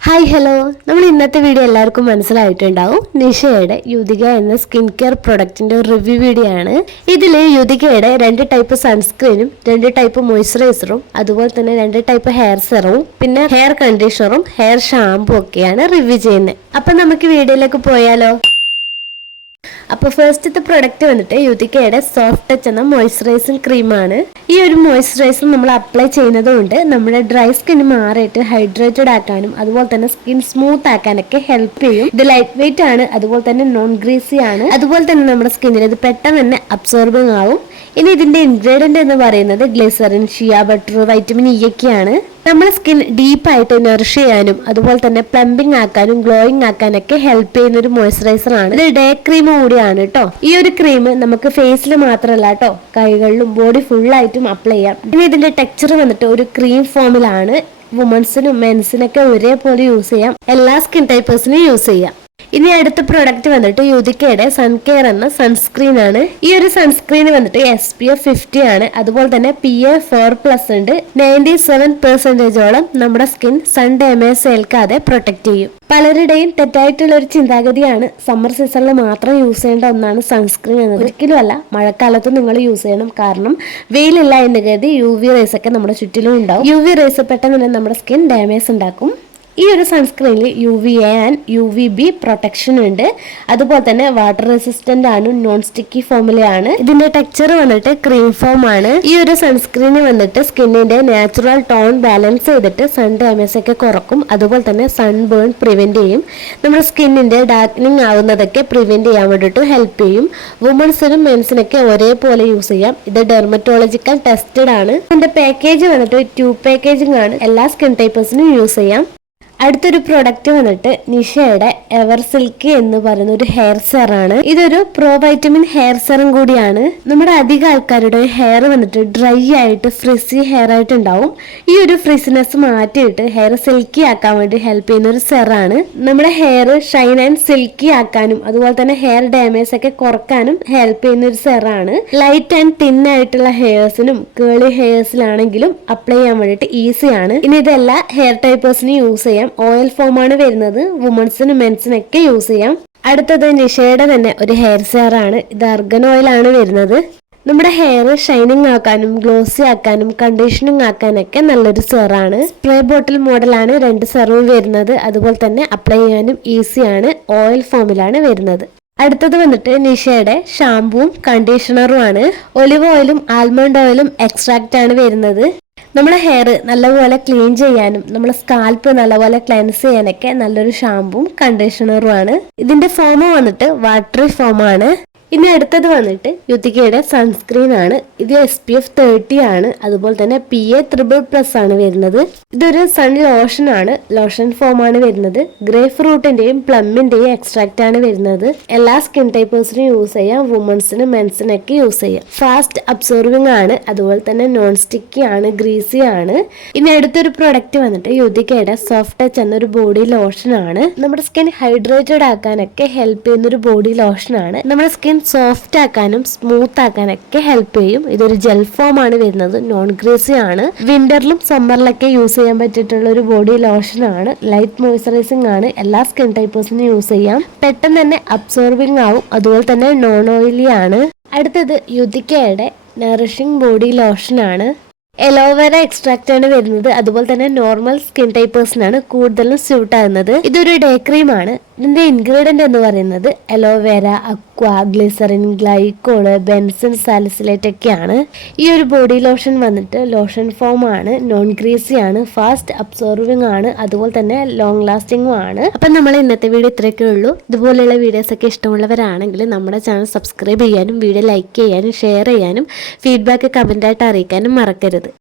Hi hello നമ്മൾ ഇന്നത്തെ video എല്ലാവർക്കും മനസ്സിലായിട്ടുണ്ടാവും. നിഷയുടെ യുതിക എന്ന സ്കിൻ കെയർ പ്രൊഡക്റ്റിന്റെ റിവ്യൂ വീഡിയോ ആണ്. ഇതിൽ യുതികയുടെ രണ്ട് ടൈപ്പ് സൺസ്ക്രീനും രണ്ട് ടൈപ്പ് മോയ്സ്ചറൈസറും അതുപോലെ തന്നെ രണ്ട് ടൈപ്പ് ഹെയർ സെറവും പിന്നെ ഹെയർ കണ്ടീഷണറും ഹെയർ ഷാമ്പും ഒക്കെയാണ് റിവ്യൂ ചെയ്യുന്നത് അപ്പൊ നമുക്ക് വീഡിയോയിലേക്ക് പോയാലോ? അപ്പോൾ ഫസ്റ്റത്തെ പ്രൊഡക്റ്റ് വന്നിട്ട് യുതിക്കയുടെ സോഫ്റ്റ് ടച്ച് എന്ന മോയ്സ്ചറൈസിങ് ക്രീമാണ് ഈ ഒരു മോയ്സ്ചറൈസർ നമ്മൾ അപ്ലൈ ചെയ്യുന്നതുകൊണ്ട് നമ്മുടെ ഡ്രൈ സ്കിൻ മാറിയിട്ട് ഹൈഡ്രേറ്റഡ് ആക്കാനും അതുപോലെ തന്നെ സ്കിൻ സ്മൂത്ത് ആക്കാനൊക്കെ ഹെൽപ്പ് ചെയ്യും. ഇത് ലൈറ്റ് വെയിറ്റ് ആണ് അതുപോലെ തന്നെ നോൺ ഗ്രീസി ആണ്. അതുപോലെ തന്നെ നമ്മുടെ സ്കിന്നിൽ ഇത് പെട്ടെന്ന് തന്നെ അബ്സോർബിങ് ആവും. ഇനി ഇതിന്റെ ഇൻഗ്രീഡിയന്റ് എന്ന് പറയുന്നത് glycerin shea butter vitamin E ഒക്കെയാണ്. നമ്മുടെ സ്കിൻ ഡീപ്പായിട്ട് നറിഷ് ചെയ്യാനും അതുപോലെ തന്നെ പ്ലംബിംഗ് ആക്കാനും ഗ്ലോയിങ് ആക്കാനൊക്കെ ഹെൽപ്പ് ചെയ്യുന്ന ഒരു മോയ്സ്ചറൈസർ ആണ്. ഇത് ഡേ ക്രീം കൂടിയാണ് കേട്ടോ ഈ ഒരു ക്രീം നമുക്ക് ഫേസിൽ മാത്രമല്ല കേട്ടോ കൈകളിലും ബോഡി ഫുള്ളായിട്ടും അപ്ലൈ ചെയ്യാം. ഇനി ഇതിന്റെ ടെക്സ്ചർ വന്നിട്ട് ഒരു ക്രീം ഫോമിലാണ് വുമൺസിനും മെൻസിനൊക്കെ ഒരേപോലെ യൂസ് ചെയ്യാം. എല്ലാ സ്കിൻ ടൈപ്പേഴ്സിനും യൂസ് ചെയ്യാം. ഇനി അടുത്ത പ്രോഡക്റ്റ് വന്നിട്ട് യുദിക്കയുടെ സൺ കെയർ എന്ന സൺസ്ക്രീൻ ആണ്. ഈ ഒരു സൺസ്ക്രീൻ വന്നിട്ട് എസ് പി എഫ് ഫിഫ്റ്റി ആണ്. അതുപോലെ തന്നെ പി എ ഫോർ പ്ലസ് ഉണ്ട്. നയന്റി സെവൻ പെർസെന്റേജോളം നമ്മുടെ സ്കിൻ സൺ ഡാമേജ് ഏൽക്കാതെ പ്രൊട്ടക്ട് ചെയ്യും. പലരുടെയും തെറ്റായിട്ടുള്ള ഒരു ചിന്താഗതിയാണ് സമ്മർ സീസണിൽ മാത്രം യൂസ് ചെയ്യേണ്ട ഒന്നാണ് സൺസ്ക്രീൻ എന്നത്. ഒരിക്കലും അല്ല മഴക്കാലത്ത് നിങ്ങൾ യൂസ് ചെയ്യണം. കാരണം വെയിലില്ല എന്ന് കരുതി യു വി റേസ് ഒക്കെ നമ്മുടെ ചുറ്റിലും ഉണ്ടാവും. യു വി റേസ് പെട്ടെന്ന് തന്നെ നമ്മുടെ സ്കിൻ ഡാമേജ് ഉണ്ടാക്കും. ഈ ഒരു സൺസ്ക്രീനിൽ U V A and U V B protection ഉണ്ട്. അതുപോലെ തന്നെ വാട്ടർ റെസിസ്റ്റന്റ് ആണ് നോൺ സ്റ്റിക്കി ഫോമിലാണ് ഇതിന്റെ ടെക്സ്ചർ വന്നിട്ട് ക്രീം ഫോം ആണ്. ഈ ഒരു സൺസ്ക്രീന് വന്നിട്ട് സ്കിന്നിന്റെ നാച്ചുറൽ ടോൺ ബാലൻസ് ചെയ്തിട്ട് സൺ ഡാമേജ് ഒക്കെ കുറക്കും. അതുപോലെ തന്നെ സൺ ബേൺ പ്രിവെന്റ് ചെയ്യും. നമ്മുടെ സ്കിന്നിന്റെ ഡാർക്കനിങ് ആവുന്നതൊക്കെ പ്രിവെന്റ് ചെയ്യാൻ വേണ്ടിയിട്ട് ഹെൽപ്പ് ചെയ്യും. വുമൺസിനും മെൻസിനൊക്കെ ഒരേപോലെ യൂസ് ചെയ്യാം. ഇത് ഡെർമറ്റോളജിക്കൽ ടെസ്റ്റഡ് ആണ്. ഇതിന്റെ പാക്കേജ് വന്നിട്ട് ട്യൂബ് പാക്കേജിംഗ് ആണ്. എല്ലാ സ്കിൻ ടൈപ്പേഴ്സിനും യൂസ് ചെയ്യാം. അടുത്തൊരു പ്രൊഡക്റ്റ് വന്നിട്ട് നിഷയുടെ എവർ സിൽക്ക് എന്ന് പറയുന്ന ഒരു ഹെയർ സെറാണ് ഇതൊരു പ്രോ വൈറ്റമിൻ ഹെയർ സെറും കൂടിയാണ്. നമ്മുടെ അധിക ആൾക്കാരുടെ ഹെയർ വന്നിട്ട് ഡ്രൈ ആയിട്ട് ഫ്രിസി ഹെയർ ആയിട്ട് ഉണ്ടാവും ഈ ഒരു ഫ്രിസിനെസ് മാറ്റിയിട്ട് ഹെയർ സിൽക്കി ആക്കാൻ വേണ്ടി ഹെൽപ്പ് ചെയ്യുന്ന ഒരു സെറാണ് നമ്മുടെ ഹെയർ ഷൈൻ ആൻഡ് സിൽക്കി ആക്കാനും അതുപോലെ തന്നെ ഹെയർ ഡാമേജ് ഒക്കെ കുറക്കാനും ഹെൽപ്പ് ചെയ്യുന്ന ഒരു സെറാണ് ലൈറ്റ് ആൻഡ് തിൻ ആയിട്ടുള്ള ഹെയർസിനും കേളി ഹെയർസിലാണെങ്കിലും അപ്ലൈ ചെയ്യാൻ വേണ്ടിയിട്ട് ഈസിയാണ് ഇനി ഇതെല്ലാ ഹെയർ ടൈപ്പേഴ്സിനും യൂസ് ചെയ്യാം. ഓയിൽ ഫോം ആണ് വരുന്നത്. വുമൺസിനും മെൻസിനും ഒക്കെ യൂസ് ചെയ്യാം. അടുത്തത് നിഷയുടെ തന്നെ ഒരു ഹെയർ സെയർ ആണ്. ഇത് അർഗൻ ഓയിൽ ആണ് വരുന്നത്. നമ്മുടെ ഹെയർ ഷൈനിങ് ആക്കാനും ഗ്ലോസി ആക്കാനും കണ്ടീഷനിങ് ആക്കാനൊക്കെ നല്ലൊരു സെറാണ് സ്പ്രേ ബോട്ടിൽ മോഡലാണ് രണ്ട് സെറവും വരുന്നത്. അതുപോലെ തന്നെ അപ്ലൈ ചെയ്യാനും ഈസിയാണ് ഓയിൽ ഫോമിലാണ് വരുന്നത്. അടുത്തത് വന്നിട്ട് നിഷയുടെ ഷാമ്പുവും കണ്ടീഷണറും ആണ്. ഒലിവ് ഓയിലും ആൽമണ്ട് ഓയിലും എക്സ്ട്രാക്റ്റ് ആണ് വരുന്നത്. നമ്മുടെ ഹെയർ നല്ലപോലെ ക്ലീൻ ചെയ്യാനും നമ്മുടെ സ്കാൽപ്പ് നല്ലപോലെ ക്ലെൻസ് ചെയ്യാനൊക്കെ നല്ലൊരു ഷാമ്പും കണ്ടീഷണറും ആണ്. ഇതിന്റെ ഫോം വന്നിട്ട് വാട്ടറി ഫോമാണ് ഇനി അടുത്തത് വന്നിട്ട് യുതികയുടെ സൺസ്ക്രീൻ ആണ്. ഇത് എസ് പി എഫ് തേർട്ടി ആണ്. അതുപോലെ തന്നെ പി എ ത്രിബിൾ പ്ലസ് ആണ് വരുന്നത്. ഇതൊരു സൺ ലോഷൻ ആണ്. ലോഷൻ ഫോം ആണ് വരുന്നത്. ഗ്രേ ഫ്രൂട്ടിന്റെയും പ്ലമ്മിന്റെയും എക്സ്ട്രാക്ട് ആണ് വരുന്നത്. എല്ലാ സ്കിൻ ടൈപ്പേഴ്സിനും യൂസ് ചെയ്യാം. വുമൺസിനും മെൻസിനൊക്കെ യൂസ് ചെയ്യാം. ഫാസ്റ്റ് അബ്സോർവിംഗ് ആണ്. അതുപോലെ തന്നെ നോൺ സ്റ്റിക്കി ആണ്. ഗ്രീസി ആണ്. ഇനി അടുത്തൊരു പ്രൊഡക്റ്റ് വന്നിട്ട് യുതികയുടെ സോഫ്റ്റ് ടച്ച് എന്നൊരു ബോഡി ലോഷൻ ആണ്. നമ്മുടെ സ്കിൻ ഹൈഡ്രേറ്റഡ് ആക്കാനൊക്കെ ഹെൽപ്പ് ചെയ്യുന്ന ഒരു ബോഡി ലോഷൻ ആണ്. നമ്മുടെ സ്കിൻ സോഫ്റ്റ് ആക്കാനും സ്മൂത്ത് ആക്കാനൊക്കെ ഹെൽപ്പ് ചെയ്യും. ഇതൊരു ജെൽ ഫോം ആണ് വരുന്നത്. നോൺ ഗ്രീസി ആണ്. വിന്ററിലും സമ്മറിലൊക്കെ യൂസ് ചെയ്യാൻ പറ്റിയിട്ടുള്ള ഒരു ബോഡി ലോഷൻ ആണ്. ലൈറ്റ് മോയ്സ്ചറൈസിംഗ് ആണ്. എല്ലാ സ്കിൻ ടൈപ്പേഴ്സിനും യൂസ് ചെയ്യാം. പെട്ടെന്ന് തന്നെ അബ്സോർബിംഗ് ആവും. അതുപോലെ തന്നെ നോൺ ഓയിലി ആണ്. അടുത്തത് യുദ്ധിക്കയുടെ നറിഷിംഗ് ബോഡി ലോഷൻ ആണ്. എലോവേര എക്സ്ട്രാക്റ്റ് ആണ് വരുന്നത്. അതുപോലെ തന്നെ നോർമൽ സ്കിൻ ടൈപ്പേഴ്സിനാണ് കൂടുതലും സ്യൂട്ട് ആകുന്നത്. ഇതൊരു ഡേ ക്രീം ആണ്. ഇതിന്റെ ഇൻഗ്രീഡിയന്റ് എന്ന് പറയുന്നത് aloe vera aqua glycerin glycol benzyl salicylate ഒക്കെയാണ്. ഈ ഒരു ബോഡി ലോഷൻ വന്നിട്ട് ലോഷൻ ഫോം ആണ് നോൺ ഗ്രീസി ആണ് ഫാസ്റ്റ് അബ്സോർവിംഗ് ആണ് അതുപോലെ തന്നെ ലോങ് ലാസ്റ്റിംഗും ആണ്. അപ്പം നമ്മൾ ഇന്നത്തെ വീഡിയോ ഇത്രയൊക്കെ ഉള്ളൂ. ഇതുപോലെയുള്ള വീഡിയോസ് ഒക്കെ ഇഷ്ടമുള്ളവരാണെങ്കിൽ നമ്മുടെ ചാനൽ സബ്സ്ക്രൈബ് ചെയ്യാനും വീഡിയോ ലൈക്ക് ചെയ്യാനും ഷെയർ ചെയ്യാനും ഫീഡ്ബാക്ക് കമന്റായിട്ട് അറിയിക്കാനും മറക്കരുത്.